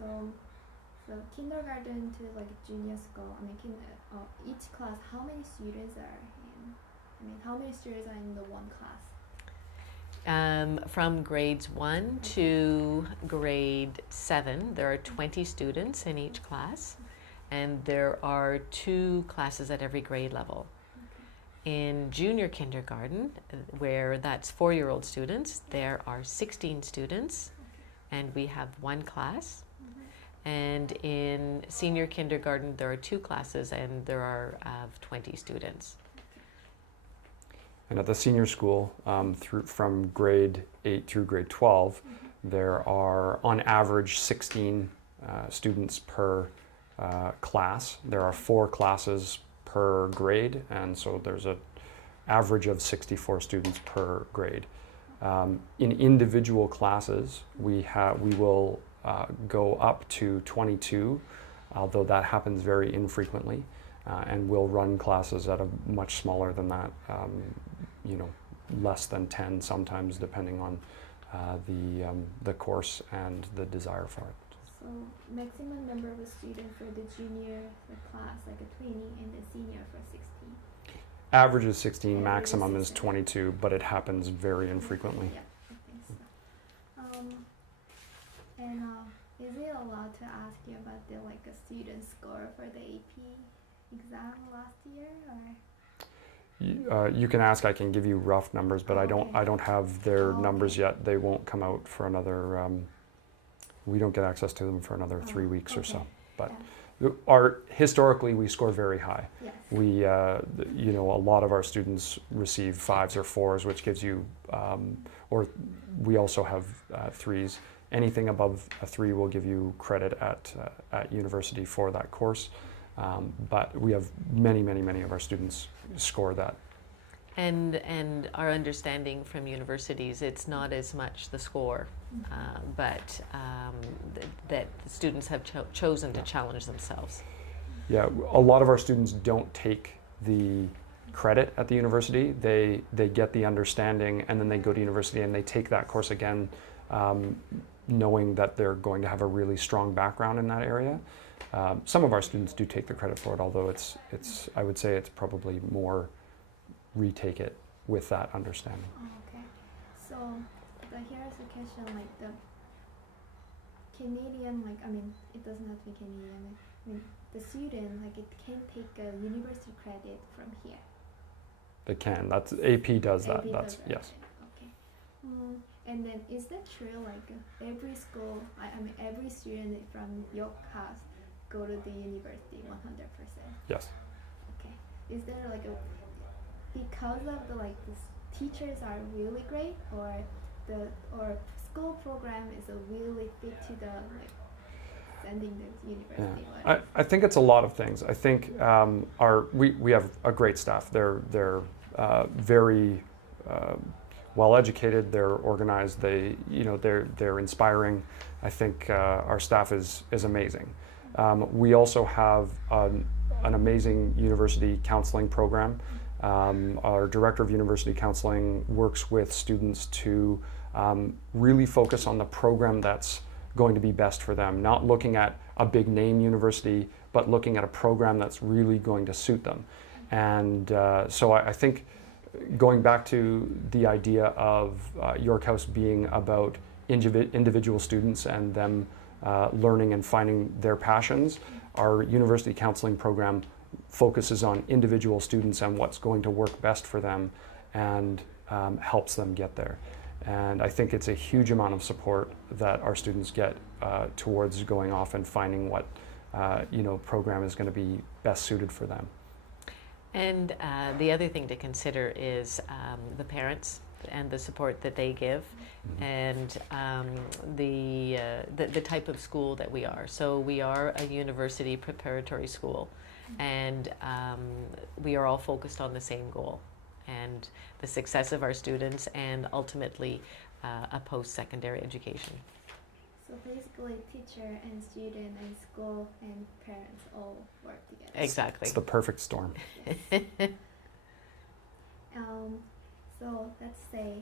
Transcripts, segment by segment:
So, so kindergarten to like junior school. I mean, each class. How many students are in? I mean, how many students are in the one class? From grades 1 to grade 7, there are 20 students in each class, and there are 2 classes at every grade level. In junior kindergarten, where that's 4-year-old students, there are 16 students, and we have 1 class. And in senior kindergarten, there are 2 classes, and there are 20 students. And at the senior school, from grade 8 through grade 12, there are on average 16 students per class. There are 4 classes per grade, and so there's an average of 64 students per grade. In individual classes, we will go up to 22, although that happens very infrequently, and we'll run classes at a much smaller than that, less than 10 sometimes, depending on the course and the desire for it. So maximum number of students for the junior class, like a 20, and the senior for 16. Average is 16, maximum is 22, but it happens very infrequently. Yeah, I think so. And is it allowed to ask you about the a student score for the AP exam last year, or? You can ask. I can give you rough numbers, but I don't have their numbers yet. They won't come out for another. We don't get access to them for another 3 weeks or so. But historically, we score very high. Yes. We a lot of our students receive 5s or 4s, which gives you, or we also have 3s. Anything above a 3 will give you credit at university for that course. But we have many of our students score that. And our understanding from universities, it's not as much the score, but that the students have chosen to challenge themselves. Yeah, a lot of our students don't take the credit at the university. They get the understanding, and then they go to university and they take that course again, knowing that they're going to have a really strong background in that area. Some of our students do take the credit for it, although it's I would say it's probably more retake it with that understanding. Okay. So here's a question, like the Canadian, it doesn't have to be Canadian. I mean, the student, it can take a university credit from here. They can. That's AP does that. AP That's does that. yes. Okay. And then is that true? Every school, every student from your class go to the university 100%. Yes. Okay. Is there because of the teachers are really great, or school program is really fit to the sending the university? Yeah. I think it's a lot of things. I think we have a great staff. They're very well educated. They're organized. They're inspiring. I think our staff is amazing. We also have an amazing university counseling program. Our director of university counseling works with students to really focus on the program that's going to be best for them, not looking at a big name university, but looking at a program that's really going to suit them. And so I think going back to the idea of York House being about individual students and them learning and finding their passions, our university counseling program focuses on individual students and what's going to work best for them, and helps them get there. And I think it's a huge amount of support that our students get towards going off and finding what program is going to be best suited for them. And the other thing to consider is the parents and the support that they give, and the type of school that we are. So we are a university preparatory school, and we are all focused on the same goal, and the success of our students, and ultimately a post-secondary education. So basically, teacher and student and school and parents all work together. Exactly. It's the perfect storm. Yes. So let's say,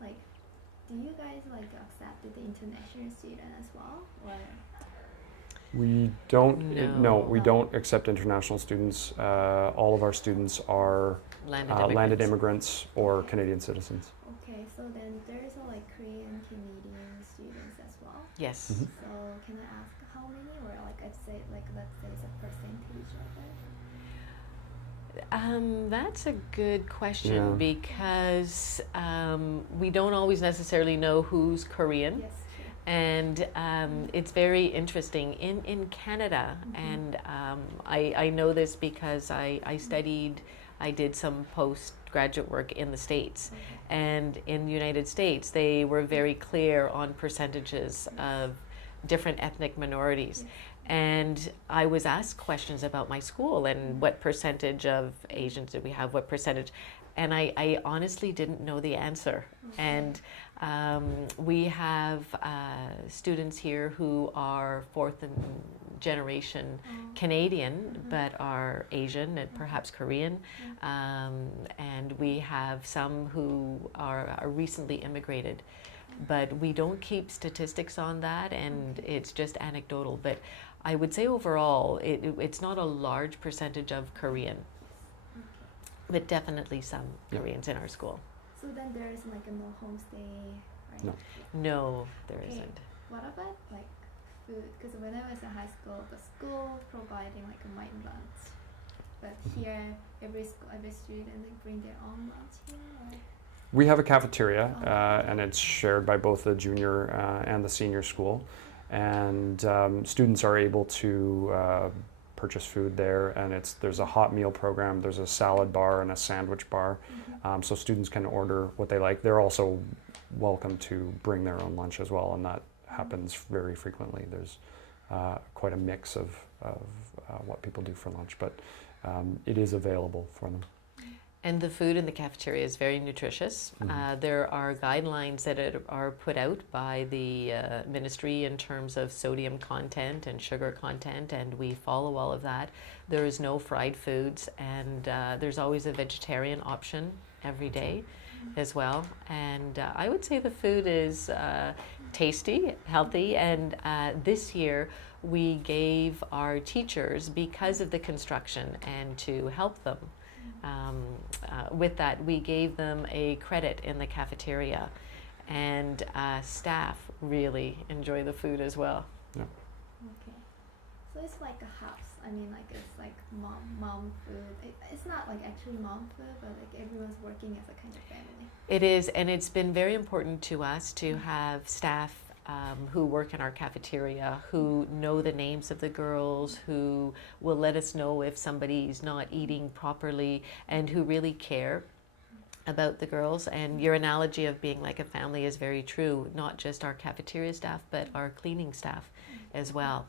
do you guys accept the international student as well, or? We don't. No. We don't accept international students. All of our students are landed immigrants or Canadian citizens. Okay, so then there's a like Korean Canadian students as well. Yes. Mhm. So can I ask how many, or like let's say it's a percentage of it? That's a good question Yeah. because we don't always necessarily know who's Korean. Yes. Sure. And it's very interesting in Canada, and I know this because I did some postgraduate work in the States, Okay. and in the United States they were very clear on percentages of different ethnic minorities. Yes. And I was asked questions about my school and what percentage of Asians did we have, what percentage, and I honestly didn't know the answer. Okay. And we have students here who are fourth generation Canadian but are Asian and perhaps Korean, and we have some who are recently immigrated. But we don't keep statistics on that, and it's just anecdotal. But I would say overall, it's not a large percentage of Korean, Okay. but definitely some Yeah. Koreans in our school. So then there's like a no homestay, right? No. No, there Okay. isn't. What about like food? Because when I was in high school, the school providing like a night lunch, but here every student like bring their own lunch here. Or? We have a cafeteria, and it's shared by both the junior and the senior school. And students are able to purchase food there, and there's a hot meal program. There's a salad bar and a sandwich bar, so students can order what they like. They're also welcome to bring their own lunch as well, and that happens very frequently. There's quite a mix of what people do for lunch, but it is available for them. And the food in the cafeteria is very nutritious. There are guidelines that are put out by the ministry in terms of sodium content and sugar content, and we follow all of that. There is no fried foods, and there's always a vegetarian option every day as well. And I would say the food is tasty, healthy, and this year we gave our teachers, because of the construction and to help them with that, we gave them a credit in the cafeteria, and staff really enjoy the food as well. Yeah. Okay. So it's like a house. I mean, like it's like mom food. It's not like actually mom food, but like everyone's working as a kind of family. It is, and it's been very important to us to have staff who work in our cafeteria, who know the names of the girls, who will let us know if somebody's not eating properly, and who really care about the girls. And your analogy of being like a family is very true, not just our cafeteria staff, but our cleaning staff as well.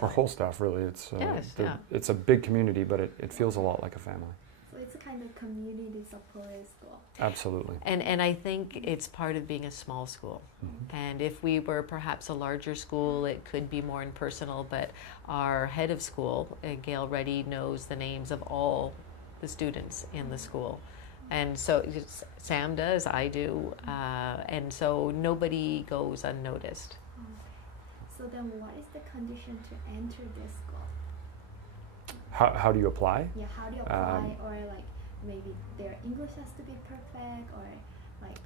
Our whole staff, really. It's a big community, but it feels a lot like a family. So it's a kind of community supported school. Absolutely. And I think it's part of being a small school. And if we were perhaps a larger school, it could be more impersonal, but our head of school, Gail Reddy, knows the names of all the students in the school. And so Sam does, I do, and so nobody goes unnoticed. So then what is the condition to enter this school? How do you apply? Yeah, how do you apply, or like maybe their English has to be perfect, or like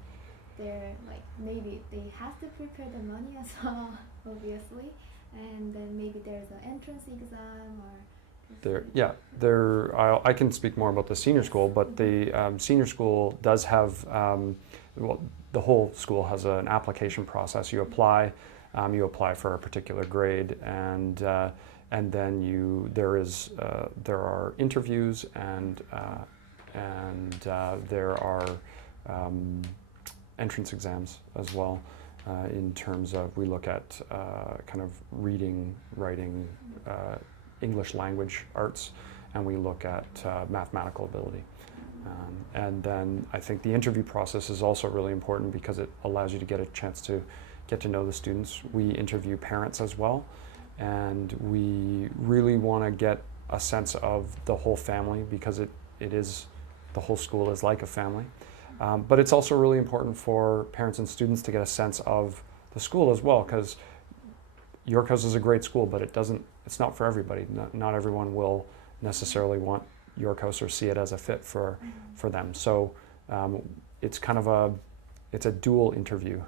maybe they have to prepare the money as well, obviously, and then maybe there's an entrance exam or. I can speak more about the senior school, but the senior school does have the whole school has an application process. You apply for a particular grade, and then there are interviews, and there are entrance exams as well. In terms of, we look at kind of reading, writing, English language arts, and we look at mathematical ability. And then I think the interview process is also really important because it allows you to get a chance to get to know the students. We interview parents as well, and we really want to get a sense of the whole family, because the whole school is like a family. But it's also really important for parents and students to get a sense of the school as well, because York House is a great school, but it's not for everybody. Not everyone will necessarily want York House or see it as a fit for them. So it's kind of it's a dual interview,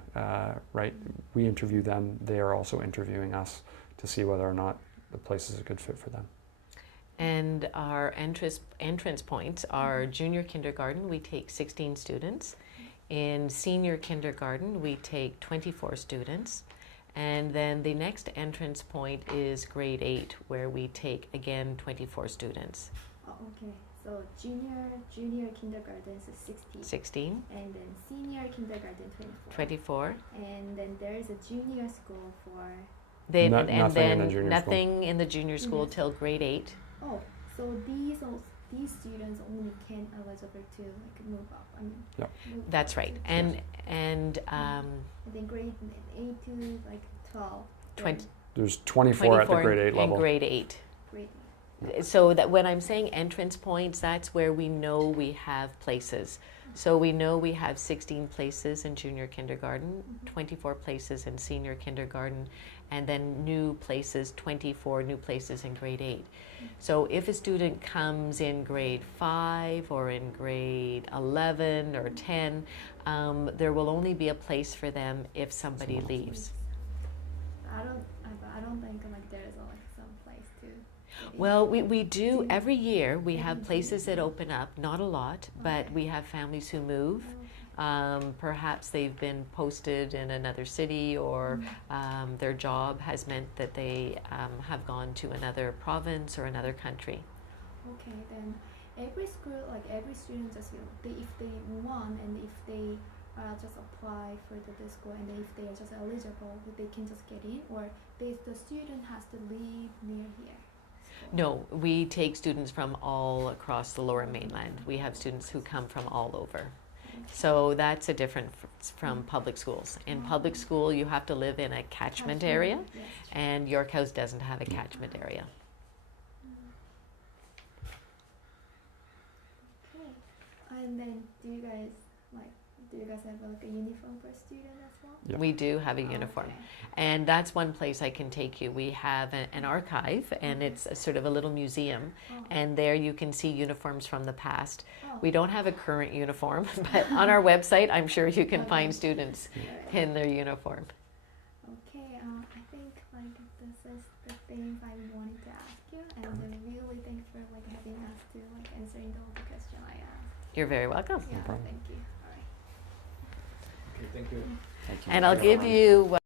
right? We interview them, they are also interviewing us to see whether or not the place is a good fit for them. And our entrance points are junior kindergarten, we take 16 students. In senior kindergarten, we take 24 students. And then the next entrance point is grade 8, where we take, again, 24 students. Oh, okay. So junior kindergarten is 16. 16. And then senior kindergarten 24. 24. And then there is a junior school for. They, Nothing and in the then junior nothing in the junior school Yes. till grade 8. Oh, so these students only can eligible to like move up. I mean. Yep. Move That's up right. to- And And then grade 8 to like 12. 20 There's 24 at the grade 8 and level. grade 8. Grade. So that when I'm saying entrance points, that's where we know we have places. So we know we have 16 places in junior kindergarten, 24 places in senior kindergarten, and then new places, 24 new places in grade 8. So if a student comes in grade 5 or in grade 11 or 10, there will only be a place for them if somebody leaves. I don't think like there's like some place to. Well, we do every year. We have places that open up, not a lot, but we have families who move. Perhaps they've been posted in another city, or their job has meant that they have gone to another province or another country. Okay, then every school, like every student, just if they want and if they just apply for the school and if they are just eligible, they can just get in, or the student has to live near here. No, we take students from all across the Lower Mainland. We have students who come from all over. So that's a difference from public schools. In public school, you have to live in a catchment area, Yes. and York House doesn't have a catchment area. Okay. And then do you guys have like a uniform for student as well? Yep. We do have a uniform. Okay. And that's one place I can take you. We have an archive, and it's a sort of a little museum, Oh. and there you can see uniforms from the past. Oh. We don't have a current uniform, but on our website, I'm sure you can Okay. find students Alright. in their uniform. Okay, I think like this is the things I wanted to ask you, and really thanks for like having us to like answering all the questions I asked. You're very welcome. Yeah, problem. thank you. All right. Okay, thank you. And I'll give you